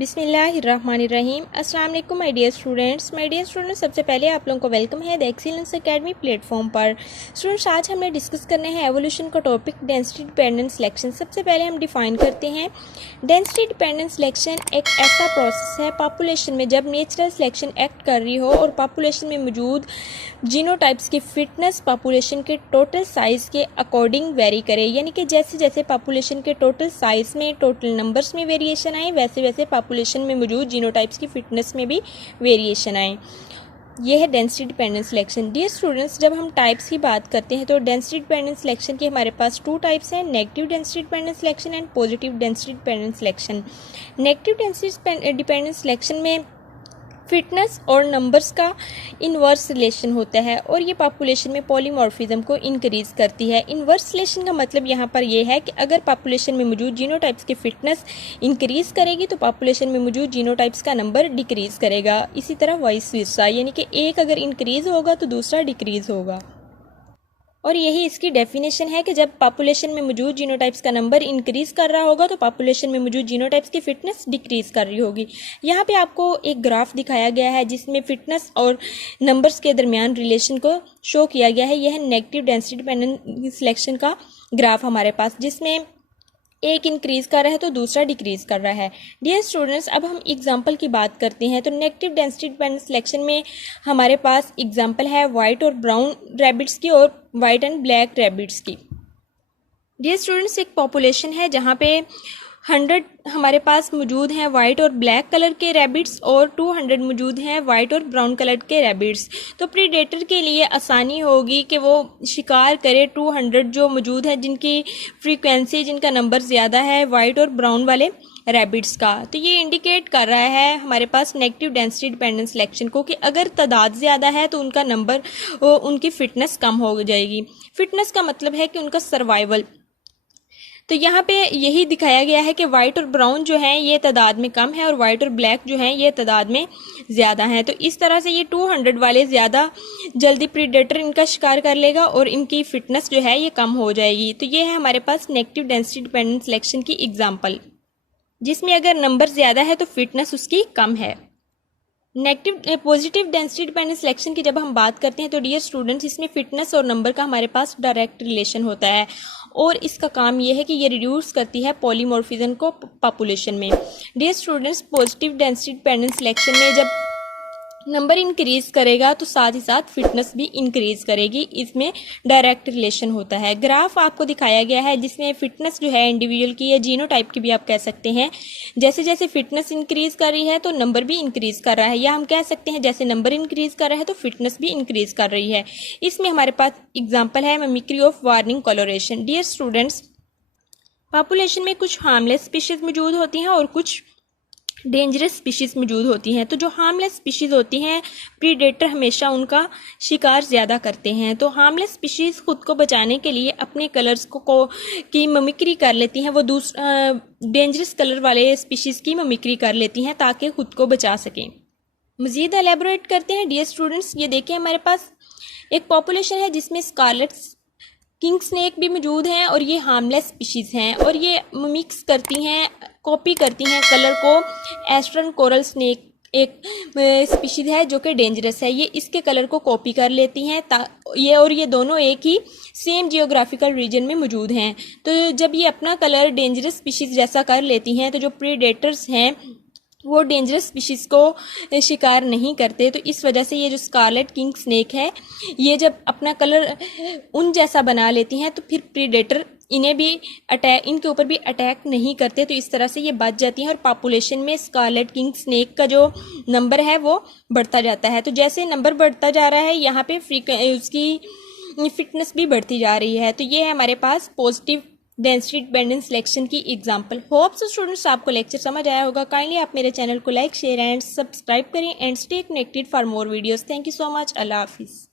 बिस्मिल्लाहिर्रहमानिर्रहीम। अस्सलाम वालेकुम माय डियर स्टूडेंट्स। सबसे पहले आप लोगों को वेलकम है द एक्सीलेंस एकेडमी प्लेटफॉर्म पर। स्टूडेंट्स, आज हमने डिस्कस करने हैं एवोल्यूशन का टॉपिक डेंसिटी डिपेंडेंट सिलेक्शन। सबसे पहले हम डिफाइन करते हैं डेंसिटी डिपेंडेंट सिलेक्शन एक ऐसा प्रोसेस है पॉपुलेशन में जब नेचुरल सिलेक्शन एक्ट कर रही हो और पॉपुलेशन में मौजूद जीनोटाइप्स की फिटनेस पॉपुलेशन के टोटल साइज के अकॉर्डिंग वेरी करे, यानी कि जैसे जैसे पॉपुलेशन के टोटल साइज में टोटल नंबर्स में वेरिएशन आए वैसे वैसे पॉपुलेशन में मौजूद जीनोटाइप्स की फिटनेस में भी वेरिएशन आए। यह है density dependent selection. Dear students, जब हम टाइप्स की बात करते हैं तो डेंसिटी डिपेंडेंट सिलेक्शन के हमारे पास 2 टाइप्स हैं, negative density dependent selection and positive density dependent selection. Negative density dependent selection में फिटनेस और नंबर्स का इन्वर्स रिलेशन होता है और ये पॉपुलेशन में पॉलीमॉर्फिज्म को इंक्रीज करती है। इन्वर्स रिलेशन का मतलब यहाँ पर यह है कि अगर पॉपुलेशन में मौजूद जीनोटाइप्स की फिटनेस इंक्रीज करेगी तो पॉपुलेशन में मौजूद जीनोटाइप्स का नंबर डिक्रीज करेगा। इसी तरह वाइस वर्सा, यानी कि एक अगर इंक्रीज होगा तो दूसरा डिक्रीज होगा। और यही इसकी डेफिनेशन है कि जब पॉपुलेशन में मौजूद जीनोटाइप्स का नंबर इंक्रीज कर रहा होगा तो पॉपुलेशन में मौजूद जीनोटाइप्स की फिटनेस डिक्रीज कर रही होगी। यहाँ पे आपको एक ग्राफ दिखाया गया है जिसमें फिटनेस और नंबर्स के दरमियान रिलेशन को शो किया गया है। यह नेगेटिव डेंसिटी डिपेंडेंट सिलेक्शन का ग्राफ हमारे पास, जिसमें एक इंक्रीज कर रहा है तो दूसरा डिक्रीज कर रहा है। डियर स्टूडेंट्स, अब हम एग्जांपल की बात करते हैं तो नेगेटिव डेंसिटी डिपेंडेंट सिलेक्शन में हमारे पास एग्जांपल है वाइट और ब्राउन रैबिट्स की और वाइट एंड ब्लैक रैबिट्स की। डियर स्टूडेंट्स, एक पॉपुलेशन है जहाँ पे 100 हमारे पास मौजूद हैं वाइट और ब्लैक कलर के रैबिट्स और 200 मौजूद हैं वाइट और ब्राउन कलर के रैबिट्स। तो प्रीडेटर के लिए आसानी होगी कि वो शिकार करे 200 जो मौजूद है जिनकी फ्रीक्वेंसी जिनका नंबर ज़्यादा है वाइट और ब्राउन वाले रैबिट्स का। तो ये इंडिकेट कर रहा है हमारे पास नेगेटिव डेंसिटी डिपेंडेंट सिलेक्शन को कि अगर तादाद ज़्यादा है तो उनका नंबर उनकी फिटनेस कम हो जाएगी। फिटनेस का मतलब है कि उनका सर्वाइवल। तो यहाँ पे यही दिखाया गया है कि वाइट और ब्राउन जो हैं ये तादाद में कम है और वाइट और ब्लैक जो हैं ये तादाद में ज़्यादा हैं। तो इस तरह से ये 200 वाले ज़्यादा जल्दी प्रीडेटर इनका शिकार कर लेगा और इनकी फिटनेस जो है ये कम हो जाएगी। तो ये है हमारे पास नेगेटिव डेंसिटी डिपेंडेंट सिलेक्शन की एग्जाम्पल, जिसमें अगर नंबर ज़्यादा है तो फिटनेस उसकी कम है। पॉजिटिव डेंसिटी डिपेंडेंट सिलेक्शन की जब हम बात करते हैं तो डियर स्टूडेंट्स, इसमें फिटनेस और नंबर का हमारे पास डायरेक्ट रिलेशन होता है और इसका काम यह है कि ये रिड्यूस करती है पॉलीमॉर्फिज्म को पॉपुलेशन में। Dear students, positive density dependent selection में जब नंबर इंक्रीज करेगा तो साथ ही साथ फिटनेस भी इंक्रीज करेगी, इसमें डायरेक्ट रिलेशन होता है। ग्राफ आपको दिखाया गया है जिसमें फिटनेस जो है इंडिविजुअल की या जीनोटाइप की भी आप कह सकते हैं, जैसे जैसे फिटनेस इंक्रीज कर रही है तो नंबर भी इंक्रीज कर रहा है, या हम कह सकते हैं जैसे नंबर इंक्रीज कर रहा है तो फिटनेस भी इंक्रीज कर रही है। इसमें हमारे पास एग्जाम्पल है mimicry of warning coloration. Dear students, population में कुछ हार्मलेस स्पीशीज मौजूद होती हैं और कुछ डेंजरस स्पीशीज मौजूद होती हैं। तो जो हार्मलेस स्पीशीज होती हैं प्रीडेटर हमेशा उनका शिकार ज़्यादा करते हैं। तो हार्मलेस स्पीशीज खुद को बचाने के लिए अपने कलर्स की मिमिक्री कर लेती हैं, वो डेंजरस कलर वाले स्पीशीज की मिमिक्री कर लेती हैं ताकि खुद को बचा सकें। मज़ीद एलेबोरेट करते हैं। डियर स्टूडेंट्स, ये देखिए हमारे पास एक पॉपुलेशन है जिसमें स्कारलेट किंग स्नेक भी मौजूद हैं और ये हार्मलेस स्पीशीज़ हैं और ये मिक्स करती हैं, कॉपी करती हैं कलर को। एस्ट्रन कोरल स्नेक एक स्पीशीज है जो कि डेंजरस है, ये इसके कलर को कॉपी कर लेती हैं ये दोनों एक ही सेम जियोग्राफिकल रीजन में मौजूद हैं। तो जब ये अपना कलर डेंजरस स्पीशीज जैसा कर लेती हैं तो जो प्रीडेटर्स हैं वो डेंजरस स्पीशीज़ को शिकार नहीं करते। तो इस वजह से ये जो स्कारलेट किंग स्नेक है ये जब अपना कलर उन जैसा बना लेती हैं तो फिर प्रीडेटर इनके ऊपर भी अटैक नहीं करते। तो इस तरह से ये बच जाती हैं और पॉपुलेशन में स्कारलेट किंग स्नेक का जो नंबर है वो बढ़ता जाता है। तो जैसे नंबर बढ़ता जा रहा है यहाँ पे उसकी फिटनेस भी बढ़ती जा रही है। तो ये है हमारे पास पॉजिटिव डेंसिटी डिपेंडेंट सिलेक्शन की एग्जाम्पल। होप सो स्टूडेंट्स आपको लेक्चर समझ आया होगा। काइंडली आप मेरे चैनल को लाइक शेयर एंड सब्सक्राइब करें and stay connected for more videos. Thank you so much. अल्लाह हाफिज़।